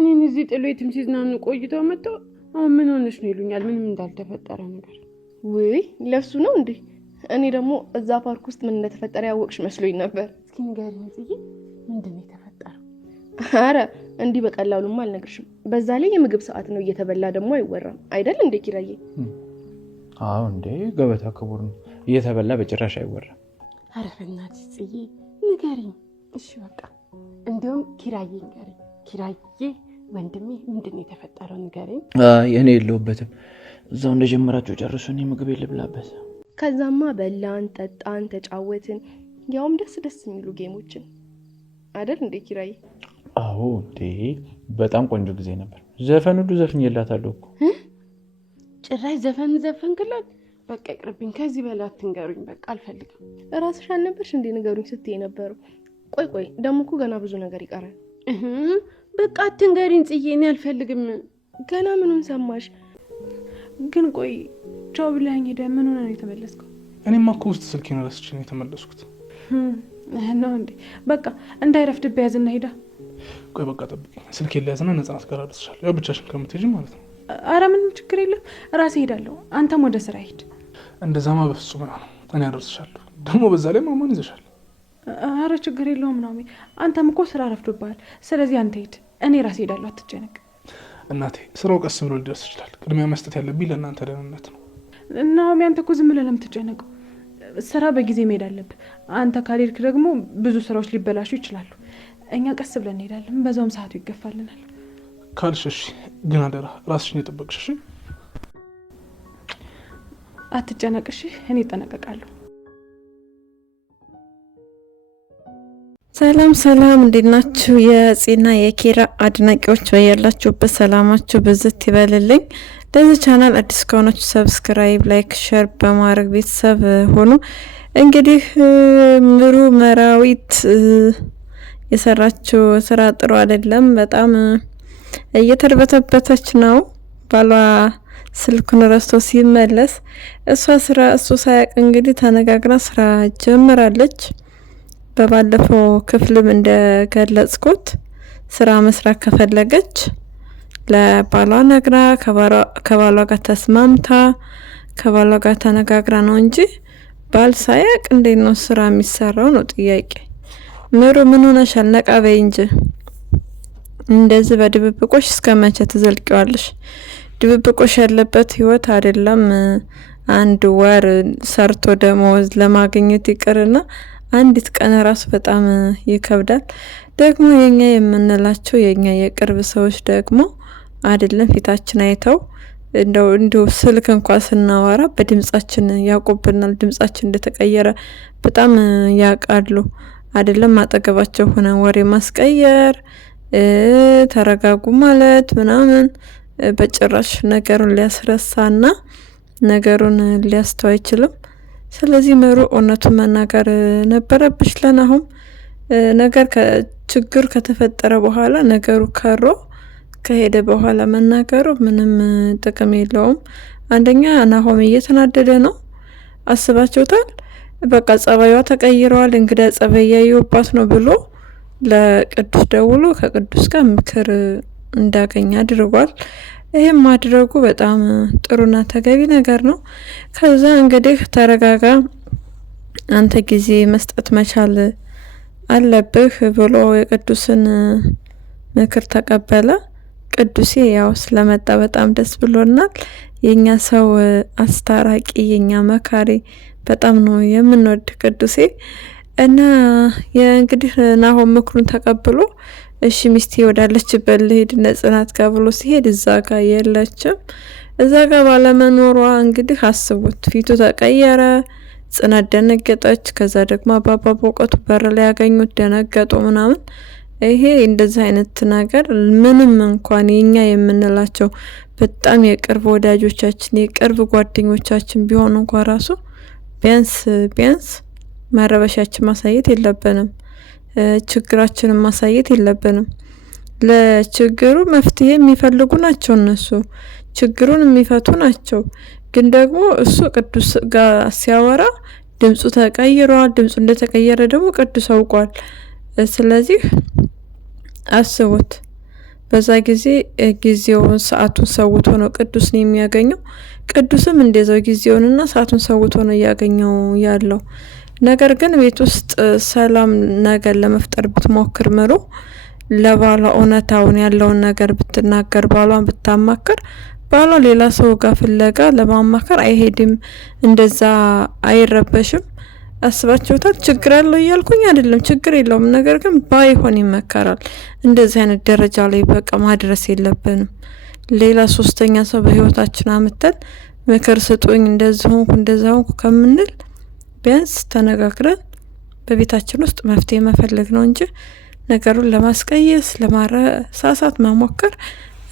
እኔን እዚህ ጥሎይትም ሲዝናኑ ቆይተው መጥተው አሁን ምን ሆነሽ ነው ይሉኛል። ምንም እንዳልተፈጠረ ነገር። ወይ ለሱ ነው እንዴ? እኔ ደግሞ እዛ ፓርክ ውስጥ ምን እንደተፈጠረ ያወቅሽ መስሎኝ ነበር። እስኪ ንገሪኝ ጽዬ፣ ምንድን ነው የተፈጠረው? አረ እንዲህ በቀላሉማ አልነግርሽም። በዛ ላይ የምግብ ሰዓት ነው፣ እየተበላ ደግሞ አይወራም አይደል እንዴ ኪራዬ? አዎ እንዴ ገበታ ክቡር ነው፣ እየተበላ በጭራሽ አይወራም። አረ በእናትሽ ጽዬ ንገሪኝ። እሺ በቃ እንደውም ኪራዬ ንገሪኝ። ኪራዬ ወንድሜ ምንድን ነው የተፈጠረው ንገሪኝ። እኔ የለሁበትም፣ እዛው እንደጀመራችሁ ጨርሱ፣ እኔ ምግብ ልብላበት። ከዛማ በላን ጠጣን ተጫወትን፣ ያውም ደስ የሚሉ ጌሞችን አይደል እንዴ ኪራዬ? አዎ እንዴ በጣም ቆንጆ ጊዜ ነበር። ዘፈን ሁሉ ዘፍኜላታለሁ እኮ። ጭራሽ ዘፈንክላት? በቃ ይቅርብኝ፣ ከዚህ በላይ አትንገሩኝ፣ በቃ አልፈልግም። ራስሽ አልነበርሽ እንዴ ንገሩኝ ስትይ ነበረው? ቆይ ደግሞ እኮ ገና ብዙ ነገር ይቀራል። በቃ አትንገሪኝ ጽዬ፣ እኔ አልፈልግም። ገና ምኑን ሰማሽ? ግን ቆይ ቻው ብለኸኝ ሄደህ ምን ሆነ ነው የተመለስከው? እኔማ እኮ ውስጥ ስልኬን ረስቼ ነው የተመለስኩት። ነው እንዴ? በቃ እንዳይረፍድብህ ያዝና ሄዳ። ቆይ በቃ ጠብቂኝ፣ ስልኬን ለያዝና ነፃናት ጋር አደርስሻለሁ። ያው ብቻሽን ከምትሄጂ ማለት ነው። አረ ምንም ችግር የለም፣ ራሴ ሄዳለሁ። አንተም ወደ ስራ ሄድ። እንደዛማ በፍጹም ነው፣ እኔ አደርስሻለሁ። ደግሞ በዛ ላይ ማማን ይዘሻል። አረ ችግር የለውም ምናምን፣ አንተም እኮ ስራ ረፍዶብሃል። ስለዚህ አንተ ሄድ፣ እኔ ራሴ ሄዳለሁ፣ አትጨነቅ። እናቴ ስራው ቀስ ብሎ ሊደርስ ይችላል። ቅድሚያ መስጠት ያለብኝ ለእናንተ ደህንነት ነው። እና አንተ እኮ ዝም ብለህ ለምትጨነቀው? ስራ በጊዜ መሄድ አለብህ። አንተ ካልሄድክ ደግሞ ብዙ ስራዎች ሊበላሹ ይችላሉ። እኛ ቀስ ብለን እንሄዳለን፣ በዛውም ሰዓቱ ይገፋልናል። ካልሽሽ ግን አደራ ራስሽን የጠበቅሽ። አትጨነቅሽ፣ እኔ እጠነቀቃለሁ። ሰላም እንዴት ናችሁ? የጽና የኪራ አድናቂዎች በያላችሁበት ሰላማችሁ ብዝት ይበልልኝ። ለዚህ ቻናል አዲስ ከሆናችሁ ሰብስክራይብ፣ ላይክ፣ ሼር በማድረግ ቤተሰብ ሆኑ። እንግዲህ ምሩ መራዊት የሰራችው ስራ ጥሩ አይደለም። በጣም እየተርበተበተች ነው። ባሏ ስልኩን ረስቶ ሲመለስ እሱ ሳያቅ እንግዲህ ተነጋግራ ስራ ጀምራለች። በባለፈው ክፍልም እንደገለጽኩት ስራ መስራት ከፈለገች ለባሏ ነግራ ከባሏ ጋር ተስማምታ ከባሏ ጋር ተነጋግራ ነው እንጂ ባል ሳያቅ እንዴት ነው ስራ የሚሰራው ነው ጥያቄ። ምሩ ምን ሆነሻል? ነቃ በይ እንጂ እንደዚህ በድብብቆሽ እስከመቼ ትዘልቂዋለሽ? ድብብቆሽ ያለበት ህይወት አይደለም። አንድ ወር ሰርቶ ደሞዝ ለማግኘት ይቅርና አንዲት ቀን ራሱ በጣም ይከብዳል። ደግሞ የኛ የምንላቸው የኛ የቅርብ ሰዎች ደግሞ አይደለም ፊታችን አይተው እንደው ስልክ እንኳን ስናወራ በድምጻችን ያቆብናል። ድምጻችን እንደተቀየረ በጣም ያውቃሉ። አይደለም አጠገባቸው ሆነ ወሬ ማስቀየር ተረጋጉ ማለት ምናምን በጭራሽ ነገሩን ሊያስረሳና ነገሩን ሊያስተው አይችልም። ስለዚህ ምሩ እውነቱን መናገር ነበረብሽ። ለናሁም ነገር ችግር ከተፈጠረ በኋላ ነገሩ ከሮ ከሄደ በኋላ መናገሩ ምንም ጥቅም የለውም። አንደኛ ናሆም እየተናደደ ነው። አስባችሁታል? በቃ ጸባይዋ ተቀይረዋል። እንግዳ ጸባይ ያዩባት ነው ብሎ ለቅዱስ ደውሎ ከቅዱስ ጋር ምክር እንዳገኝ አድርጓል። ይሄም ማድረጉ በጣም ጥሩና ተገቢ ነገር ነው። ከዛ እንግዲህ ተረጋጋ፣ አንተ ጊዜ መስጠት መቻል አለብህ ብሎ የቅዱስን ምክር ተቀበለ። ቅዱሴ ያው ስለመጣ በጣም ደስ ብሎናል። የኛ ሰው አስታራቂ፣ የኛ መካሪ በጣም ነው የምንወድ ቅዱሴ እና የእንግዲህ ናሆም ምክሩን ተቀብሎ እሺ ሚስቴ ወዳለችበት ልሄድ ነጽናት ጋር ብሎ ሲሄድ እዛ ጋር የለችም። እዛ ጋር ባለመኖሯ እንግዲህ አስቡት፣ ፊቱ ተቀየረ። ጽናት ደነገጠች። ከዛ ደግሞ አባባ በወቀቱ በር ላይ ያገኙት ደነገጡ ምናምን። ይሄ እንደዚህ አይነት ነገር ምንም እንኳን የኛ የምንላቸው በጣም የቅርብ ወዳጆቻችን የቅርብ ጓደኞቻችን ቢሆኑ እንኳን ራሱ ቢያንስ መረበሻችን ማሳየት የለብንም። ችግራችንን ማሳየት የለብንም። ለችግሩ መፍትሄ የሚፈልጉ ናቸው እነሱ፣ ችግሩን የሚፈቱ ናቸው። ግን ደግሞ እሱ ቅዱስ ጋር ሲያወራ ድምጹ ተቀይሯል። ድምጹ እንደተቀየረ ደግሞ ቅዱስ አውቋል። ስለዚህ አስቡት በዛ ጊዜ ጊዜውን ሰዓቱን ሰውቶ ነው ቅዱስን የሚያገኘው። ቅዱስም እንደዛው ጊዜውንና ሰዓቱን ሰውቶ ነው እያገኘው ያለው። ነገር ግን ቤት ውስጥ ሰላም ነገር ለመፍጠር ብትሞክር ምሩ ለባሏ እውነታውን ያለውን ነገር ብትናገር፣ ባሏን ብታማክር፣ ባሏ ሌላ ሰው ጋር ፍለጋ ለማማከር አይሄድም፣ እንደዛ አይረበሽም። አስባችሁታል? ችግር አለው እያልኩኝ አይደለም፣ ችግር የለውም። ነገር ግን ባይሆን ይመከራል። እንደዚህ አይነት ደረጃ ላይ በቃ ማድረስ የለብንም። ሌላ ሶስተኛ ሰው በህይወታችን አምተን ምክር ስጡኝ እንደዚህ ሆንኩ እንደዛ ሆንኩ ከምንል ቢያንስ ተነጋግረን በቤታችን ውስጥ መፍትሄ መፈለግ ነው እንጂ ነገሩን ለማስቀየስ ለማረሳሳት መሞከር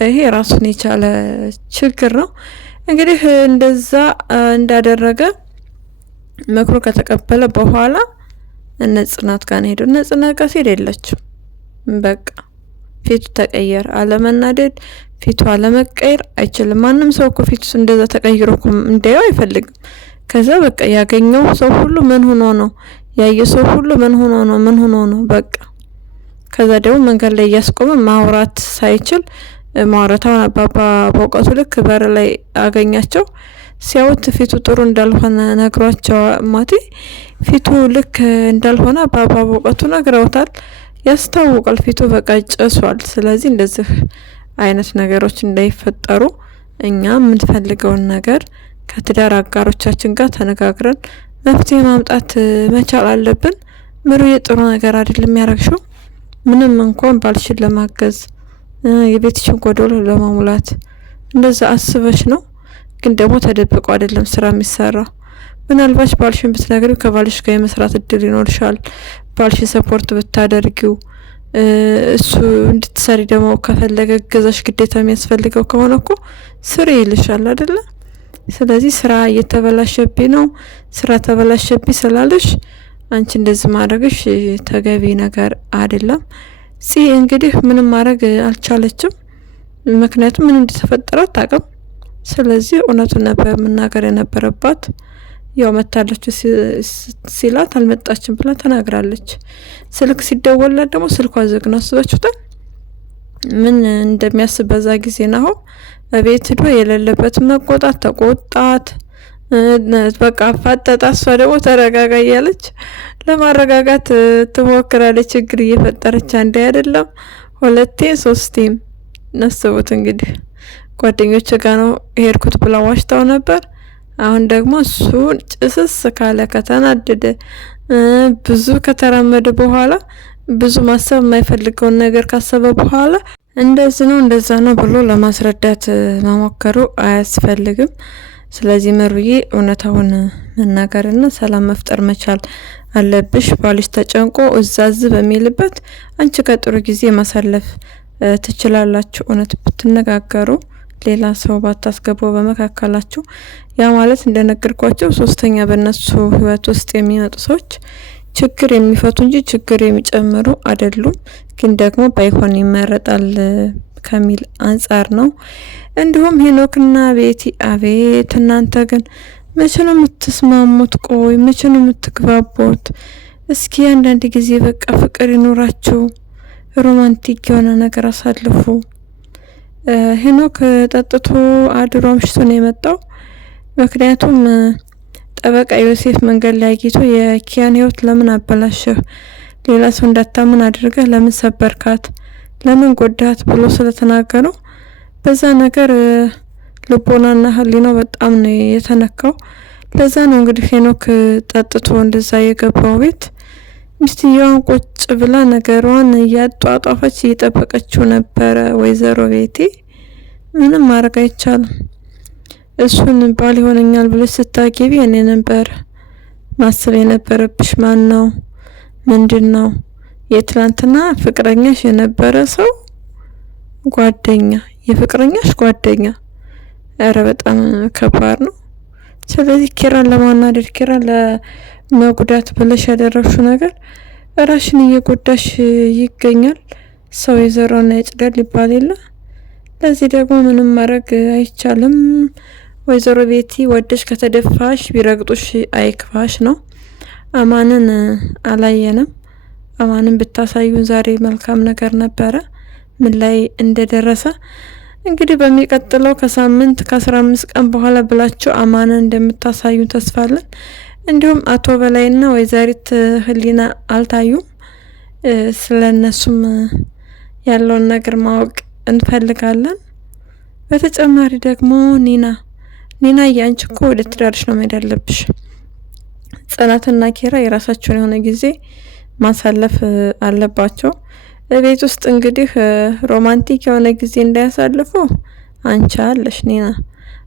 ይሄ ራሱን የቻለ ችግር ነው። እንግዲህ እንደዛ እንዳደረገ ምክሩ ከተቀበለ በኋላ ጽናት ጋር ሄዶ ጽናት ጋር ሲሄድ የለችም። በቃ ፊቱ ተቀየረ። አለመናደድ ፊቱ አለመቀየር አይችልም። ማንም ሰው እኮ ፊቱ እንደዛ ተቀይሮ እኮ እንዳየው አይፈልግም። ከዛ በቃ ያገኘው ሰው ሁሉ ምን ሆኖ ነው፣ ያየ ሰው ሁሉ ምን ሆኖ ነው በቃ። ከዛ ደግሞ መንገድ ላይ እያስቆመ ማውራት ሳይችል ማውራታውን አባባ በእውቀቱ ልክ በር ላይ አገኛቸው። ሲያዩት ፊቱ ጥሩ እንዳልሆነ ነግሯቸው ማቲ ፊቱ ልክ እንዳልሆነ አባባ በእውቀቱ ነግረውታል። ያስታውቃል ፊቱ በቃ ጨሷል። ስለዚህ እንደዚህ አይነት ነገሮች እንዳይፈጠሩ እኛ የምንፈልገውን ነገር ከትዳር አጋሮቻችን ጋር ተነጋግረን መፍትሄ ማምጣት መቻል አለብን። ምሩዬ ጥሩ ነገር አይደለም ያረግሽው። ምንም እንኳን ባልሽን ለማገዝ የቤትሽን ጎዶሎ ለማሙላት እንደዛ አስበሽ ነው፣ ግን ደግሞ ተደብቆ አይደለም ስራ የሚሰራ። ምናልባት ባልሽን ብትነግሪው ከባልሽ ጋር የመስራት እድል ይኖርሻል። ባልሽን ሰፖርት ብታደርጊው እሱ እንድትሰሪ ደግሞ ከፈለገ ገዛሽ ግዴታ የሚያስፈልገው ከሆነ እኮ ስሪ ይልሻል አይደለ? ስለዚህ ስራ እየተበላሸብኝ ነው፣ ስራ ተበላሸብኝ ስላለሽ አንቺ እንደዚህ ማድረግሽ ተገቢ ነገር አይደለም። እንግዲህ ምንም ማድረግ አልቻለችም፣ ምክንያቱም ምን እንደተፈጠረ አታውቅም። ስለዚህ እውነቱን ነበር መናገር የነበረባት። ያው መታለች ሲላት አልመጣችም ብላ ተናግራለች። ስልክ ሲደወልላት ደግሞ ስልኳ ዝግ ነው። አስባችሁታል ምን እንደሚያስብ በዛ ጊዜ ነው። በቤት ሄዶ የሌለበት መቆጣት ተቆጣት፣ በቃ አፋጠጣ። እሷ ደግሞ ተረጋጋ እያለች ለማረጋጋት ትሞክራለች። ችግር እየፈጠረች አንዴ አይደለም ሁለቴ ሶስቴም። ነስቡት እንግዲህ ጓደኞች ጋር ነው ሄድኩት ብላ ዋሽታው ነበር። አሁን ደግሞ እሱ ጭስስ ካለ ከተናደደ ብዙ ከተራመደ በኋላ ብዙ ማሰብ የማይፈልገውን ነገር ካሰበ በኋላ እንደዛ ነው ብሎ ለማስረዳት መሞከሩ አያስፈልግም። ስለዚህ ምሩዬ እውነታውን መናገርና ሰላም መፍጠር መቻል አለብሽ። ባልሽ ተጨንቆ እዛዝ በሚልበት አንቺ ከጥሩ ጊዜ ማሳለፍ ትችላላችሁ። እውነት ብትነጋገሩ ሌላ ሰው ባታስገባው በመካከላችሁ። ያ ማለት እንደነገርኳቸው ሶስተኛ በእነሱ ህይወት ውስጥ የሚመጡ ሰዎች ችግር የሚፈቱ እንጂ ችግር የሚጨምሩ አይደሉም። ግን ደግሞ ባይሆን ይመረጣል ከሚል አንጻር ነው። እንዲሁም ሄኖክና ቤቲ አቤት እናንተ ግን መቼ ነው የምትስማሙት? ቆይ መቼ ነው የምትግባቡት? እስኪ አንዳንድ ጊዜ በቃ ፍቅር ይኖራችሁ፣ ሮማንቲክ የሆነ ነገር አሳልፉ። ሄኖክ ጠጥቶ አድሮ አምሽቶ ነው የመጣው። ምክንያቱም ጠበቃ ዮሴፍ መንገድ ላይ አግኝቶ የኪያን ህይወት ለምን አበላሸህ፣ ሌላ ሰው እንዳታምን አድርገህ ለምን ሰበርካት፣ ለምን ጎዳት ብሎ ስለተናገረው በዛ ነገር ልቦናና ህሊናው በጣም ነው የተነካው። ለዛ ነው እንግዲህ ሄኖክ ጠጥቶ እንደዛ የገባው ቤት። ሚስትየዋን ቁጭ ብላ ነገሯን እያጧጧፈች እየጠበቀችው ነበረ። ወይዘሮ ቤቲ ምንም ማድረግ አይቻልም። እሱን ባል ይሆነኛል ብለሽ ስታገቢ እኔ ነበር ማሰብ የነበረብሽ። ማን ነው ምንድን ነው የትላንትና ፍቅረኛሽ የነበረ ሰው ጓደኛ፣ የፍቅረኛሽ ጓደኛ። ኧረ በጣም ከባድ ነው። ስለዚህ ኪራን ለማናደድ ኪራን ለመጉዳት ብለሽ ያደረግሽው ነገር ራሽን እየጎዳሽ ይገኛል። ሰው የዘራውና ያጭዳል ይባል የለ። ለዚህ ደግሞ ምንም ማድረግ አይቻልም። ወይዘሮ ቤቲ ወደሽ ከተደፋሽ ቢረግጡሽ አይክፋሽ ነው። አማንን አላየንም። አማንን ብታሳዩን ዛሬ መልካም ነገር ነበረ። ምን ላይ እንደደረሰ እንግዲህ በሚቀጥለው ከሳምንት ከ15 ቀን በኋላ ብላችሁ አማንን እንደምታሳዩ ተስፋለን። እንዲሁም አቶ በላይና ወይዘሪት ህሊና አልታዩም። ስለነሱም ያለውን ነገር ማወቅ እንፈልጋለን። በተጨማሪ ደግሞ ኒና ያንቺ እኮ ወደ ትዳርሽ ነው መሄድ ያለብሽ። ጽናትና ኪራ የራሳቸውን የሆነ ጊዜ ማሳለፍ አለባቸው። ቤት ውስጥ እንግዲህ ሮማንቲክ የሆነ ጊዜ እንዳያሳልፉ አንቺ አለሽ ኒና፣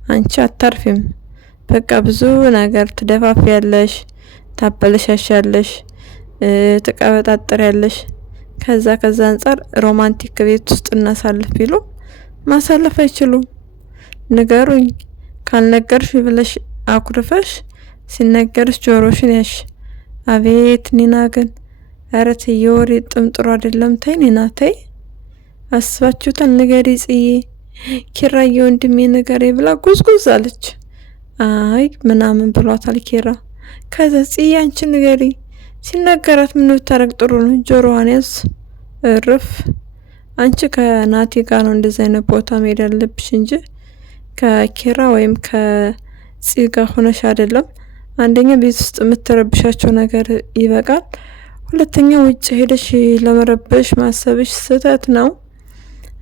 አንቺ አታርፊም። በቃ ብዙ ነገር ትደፋፊያለሽ፣ ታበለሻሻለሽ፣ ትቀበጣጥሪያለሽ። ከዛ አንጻር ሮማንቲክ ቤት ውስጥ እናሳልፍ ቢሉ ማሳለፍ አይችሉም። ንገሩኝ፣ ካልነገርሽ ብለሽ አኩርፈሽ ሲነገርሽ ጆሮሽን ያሽ። አቤት ኒና ግን ኧረ ተይ፣ የወሬ ጥምጥሩ አይደለም። ተይ ኒና ተይ። አስባችሁታል? ንገሪ ጽዬ፣ ኪራዬ ወንድሜ ንገሪ ብላ ጉዝጉዝ አለች። አይ ምናምን ብሏታል ኪራ። ከዛ ጽዬ አንቺ ንገሪ፣ ሲነገራት ምን ብታረግ ጥሩ ነው? ጆሮዋን ያዝ እርፍ። አንቺ ከናቲ ጋር ነው እንደዚህ አይነት ቦታ መሄድ ያለብሽ እንጂ ከኪራ ወይም ከጽ ጋር ሆነሽ አይደለም። አንደኛ ቤት ውስጥ የምትረብሻቸው ነገር ይበቃል። ሁለተኛ ውጭ ሄደሽ ለመረበሽ ማሰብሽ ስህተት ነው።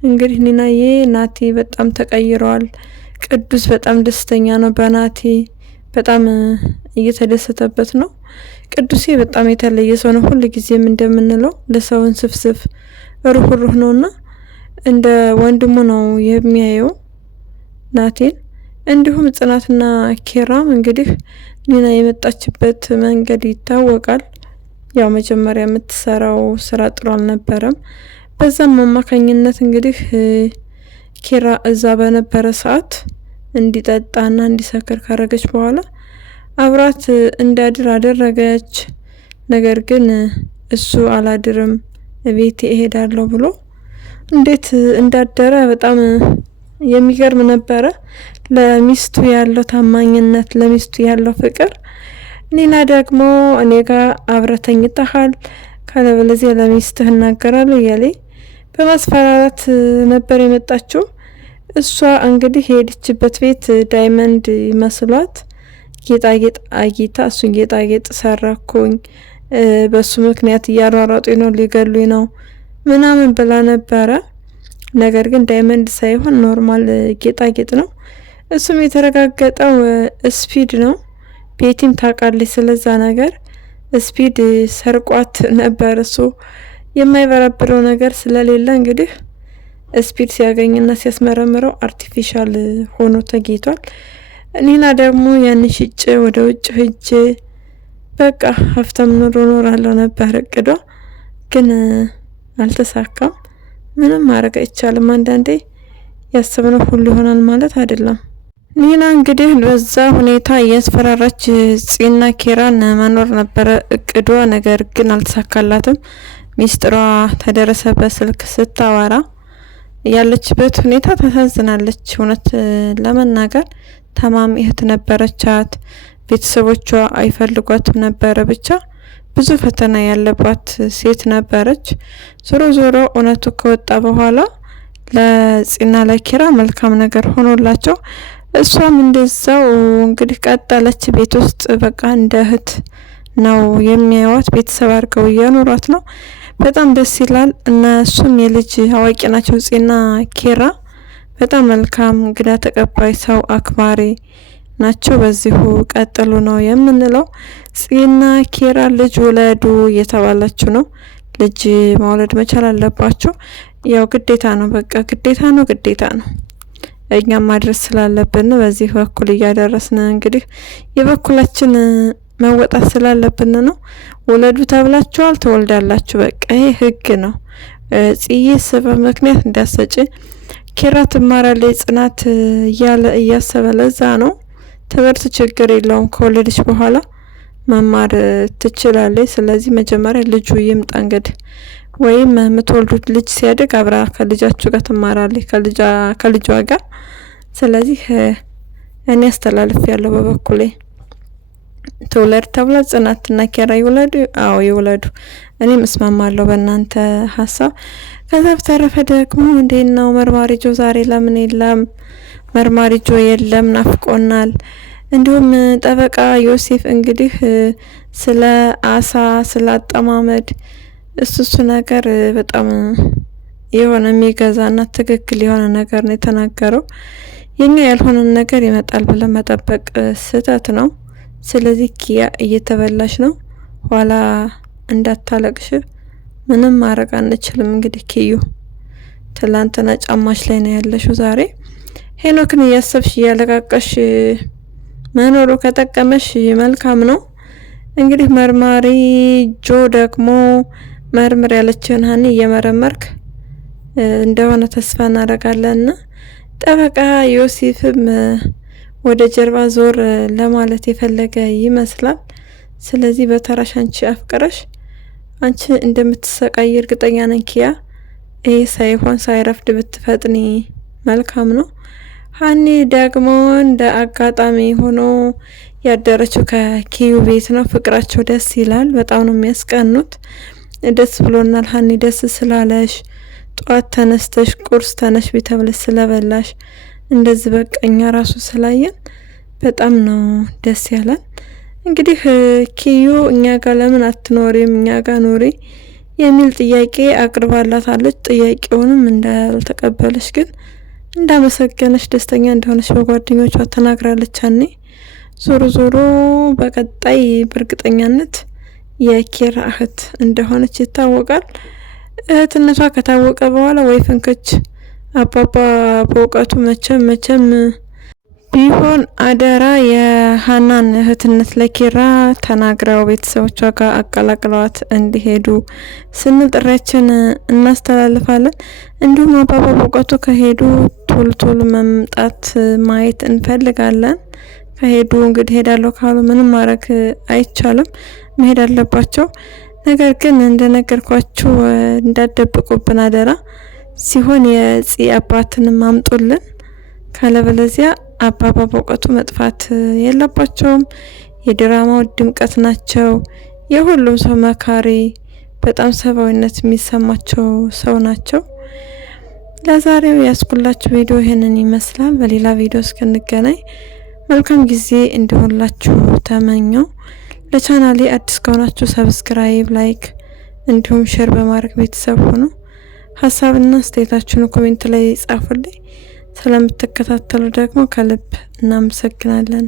እንግዲህ ኒናዬ ናቲ በጣም ተቀይረዋል። ቅዱስ በጣም ደስተኛ ነው በናቲ፣ በጣም እየተደሰተበት ነው። ቅዱሴ በጣም የተለየ ሰው ነው። ሁሉ ጊዜም እንደምንለው ለሰውን ስፍስፍ ሩህሩህ ነውና እንደ ወንድሙ ነው የሚያየው ናቲን። እንዲሁም ጽናትና ኪራም እንግዲህ ኒና የመጣችበት መንገድ ይታወቃል። ያው መጀመሪያ የምትሰራው ስራ ጥሩ አልነበረም። በዛም አማካኝነት እንግዲህ ኪራ እዛ በነበረ ሰዓት እንዲጠጣና እንዲሰክር ካረገች በኋላ አብራት እንዳድር አደረገች። ነገር ግን እሱ አላድርም ቤቴ እሄዳለሁ ብሎ እንዴት እንዳደረ በጣም የሚገርም ነበረ። ለሚስቱ ያለው ታማኝነት፣ ለሚስቱ ያለው ፍቅር። ኒና ደግሞ እኔ ጋር አብረተኝተሃል ካለበለዚያ ለሚስትህ እናገራለሁ እያለ በማስፈራራት ነበር የመጣችው። እሷ እንግዲህ የሄደችበት ቤት ዳይመንድ መስሏት ጌጣጌጥ አጊታ እሱ ጌጣጌጥ ሰራኩኝ፣ በሱ ምክንያት እያሯሯጡኝ ነው፣ ሊገሉኝ ነው ምናምን ብላ ነበረ። ነገር ግን ዳይመንድ ሳይሆን ኖርማል ጌጣጌጥ ነው። እሱም የተረጋገጠው ስፒድ ነው። ቤቲም ታውቃለች ስለዛ ነገር። ስፒድ ሰርቋት ነበር። እሱ የማይበረብረው ነገር ስለሌለ እንግዲህ ስፒድ ሲያገኝና ሲያስመረምረው አርቲፊሻል ሆኖ ተገኝቷል። ኒና ደግሞ ያን ሽጬ ወደ ውጭ ሂጄ በቃ ሀብታም ኑሮ እኖራለሁ ነበር እቅዷ፣ ግን አልተሳካም። ምንም ማድረግ አይቻልም። አንዳንዴ ያሰብነው ሁሉ ይሆናል ማለት አይደለም። ኒና እንግዲህ በዛ ሁኔታ እያስፈራራች ጽና ኪራን መኖር ነበረ እቅዷ። ነገር ግን አልተሳካላትም። ሚስጥሯ ተደረሰ። በስልክ ስታወራ ያለችበት ሁኔታ ታሳዝናለች። እውነት ለመናገር ታማሚ እህት ነበረቻት። ቤተሰቦቿ አይፈልጓትም ነበረ። ብቻ ብዙ ፈተና ያለባት ሴት ነበረች። ዞሮ እውነቱ ከወጣ በኋላ ለጽና ለኪራ መልካም ነገር ሆኖላቸው እሷም እንደዛው እንግዲህ ቀጠለች። ቤት ውስጥ በቃ እንደ እህት ነው የሚያዩት። ቤተሰብ አድርገው እያኖሯት ነው። በጣም ደስ ይላል። እና እሱም የልጅ አዋቂ ናቸው። ጽና ኪራ በጣም መልካም እንግዳ ተቀባይ፣ ሰው አክባሪ ናቸው። በዚሁ ቀጥሉ ነው የምንለው። ጽና ኪራ ልጅ ውለዱ እየተባላችሁ ነው። ልጅ መውለድ መቻል አለባችሁ። ያው ግዴታ ነው፣ በቃ ግዴታ ነው። እኛም ማድረስ ስላለብን በዚህ በኩል እያደረስን እንግዲህ የበኩላችን መወጣት ስላለብን ነው። ወለዱ ተብላችኋል፣ ትወልዳላችሁ። በቃ ይሄ ህግ ነው። ጽዬ ሰበብ ምክንያት እንዳሰጪ ኪራ ትማራለች ጽናት እያለ እያሰበ ለዛ ነው። ትምህርት ችግር የለውም፣ ከወለደች በኋላ መማር ትችላለች። ስለዚህ መጀመሪያ ልጁ ይምጣ እንግዲህ፣ ወይም የምትወልዱት ልጅ ሲያድግ አብራ ከልጃችሁ ጋር ትማራለች ከልጇ ጋር። ስለዚህ እኔ አስተላልፍ ያለው በበኩሌ ትውለድ ተብላ ጽናትና ኪራ ይውለዱ። አዎ ይውለዱ። እኔም እስማማለሁ በእናንተ ሀሳብ። ከዛ በተረፈ ደግሞ እንዴት ነው መርማሪ ጆ ዛሬ ለምን የለም? መርማሪ ጆ የለም፣ ናፍቆናል። እንዲሁም ጠበቃ ዮሴፍ እንግዲህ ስለ አሳ ስለ አጠማመድ እሱ ነገር በጣም የሆነ የሚገዛና ትክክል የሆነ ነገር ነው የተናገረው። የኛ ያልሆነ ነገር ይመጣል ብለን መጠበቅ ስህተት ነው። ስለዚህ ኪያ እየተበላሽ ነው፣ ኋላ እንዳታለቅሽ ምንም ማድረግ አንችልም። እንግዲህ ኪዩ ትላንትና ጫማሽ ላይ ነው ያለሽው። ዛሬ ሄኖክን እያሰብሽ እያለቃቀሽ መኖሩ ከጠቀመሽ መልካም ነው። እንግዲህ መርማሪ ጆ ደግሞ መርምር ያለችውን ሀኒ እየመረመርክ እንደሆነ ተስፋ እናደርጋለንና ጠበቃ ዮሴፍም ወደ ጀርባ ዞር ለማለት የፈለገ ይመስላል። ስለዚህ በተራሽ አንቺ አፍቅረሽ አንቺ እንደምትሰቃይ እርግጠኛ ነኝ ኪያ። ይሄ ሳይሆን ሳይረፍድ ብትፈጥኒ መልካም ነው። ሀኒ ደግሞ እንደ አጋጣሚ ሆኖ ያደረችው ከኪዩ ቤት ነው። ፍቅራቸው ደስ ይላል። በጣም ነው የሚያስቀኑት። ደስ ብሎናል ሀኒ፣ ደስ ስላለሽ ጧት ተነስተሽ ቁርስ ተነሽ ቤተብለሽ ስለበላሽ እንደዚህ በቀኛ ራሱ ስላየን በጣም ነው ደስ ያለን። እንግዲህ ኪዩ እኛ ጋር ለምን አትኖሪም እኛ ጋር ኖሪ የሚል ጥያቄ አቅርባላታለች። ጥያቄውንም እንዳልተቀበለች ግን እንዳመሰገነች ደስተኛ እንደሆነች በጓደኞቿ ተናግራለች። ሀኒ ዞሮ ዞሮ በቀጣይ በእርግጠኛነት የኪራ እህት እንደሆነች ይታወቃል። እህትነቷ ከታወቀ በኋላ ወይ ፍንክች አባባ በእውቀቱ መቼም ቢሆን አደራ የሀናን እህትነት ለኪራ ተናግረው ቤተሰቦቿ ጋር አቀላቅለዋት እንዲሄዱ ስንል ጥሪያችን እናስተላልፋለን። እንዲሁም አባባ በእውቀቱ ከሄዱ ቶሎ መምጣት ማየት እንፈልጋለን። ከሄዱ እንግዲህ ሄዳለሁ ካሉ ምንም ማድረግ አይቻልም፣ መሄድ አለባቸው። ነገር ግን እንደነገርኳችሁ እንዳደብቁብን አደራ። ሲሆን የጽ አባትን ማምጡልን፣ ካለበለዚያ አባባ በእውቀቱ መጥፋት የለባቸውም። የድራማው ድምቀት ናቸው። የሁሉም ሰው መካሪ፣ በጣም ሰብአዊነት የሚሰማቸው ሰው ናቸው። ለዛሬው ያስኩላችሁ ቪዲዮ ይሄንን ይመስላል። በሌላ ቪዲዮ እስክንገናኝ መልካም ጊዜ እንዲሆንላችሁ ተመኘው። ለቻናሌ አዲስ ከሆናችሁ ሰብስክራይብ፣ ላይክ እንዲሁም ሼር በማድረግ ቤተሰብ ሁኑ። ሀሳብና አስተያየታችሁን ኮሜንት ላይ ጻፉልኝ። ስለምትከታተሉ ደግሞ ከልብ እናመሰግናለን።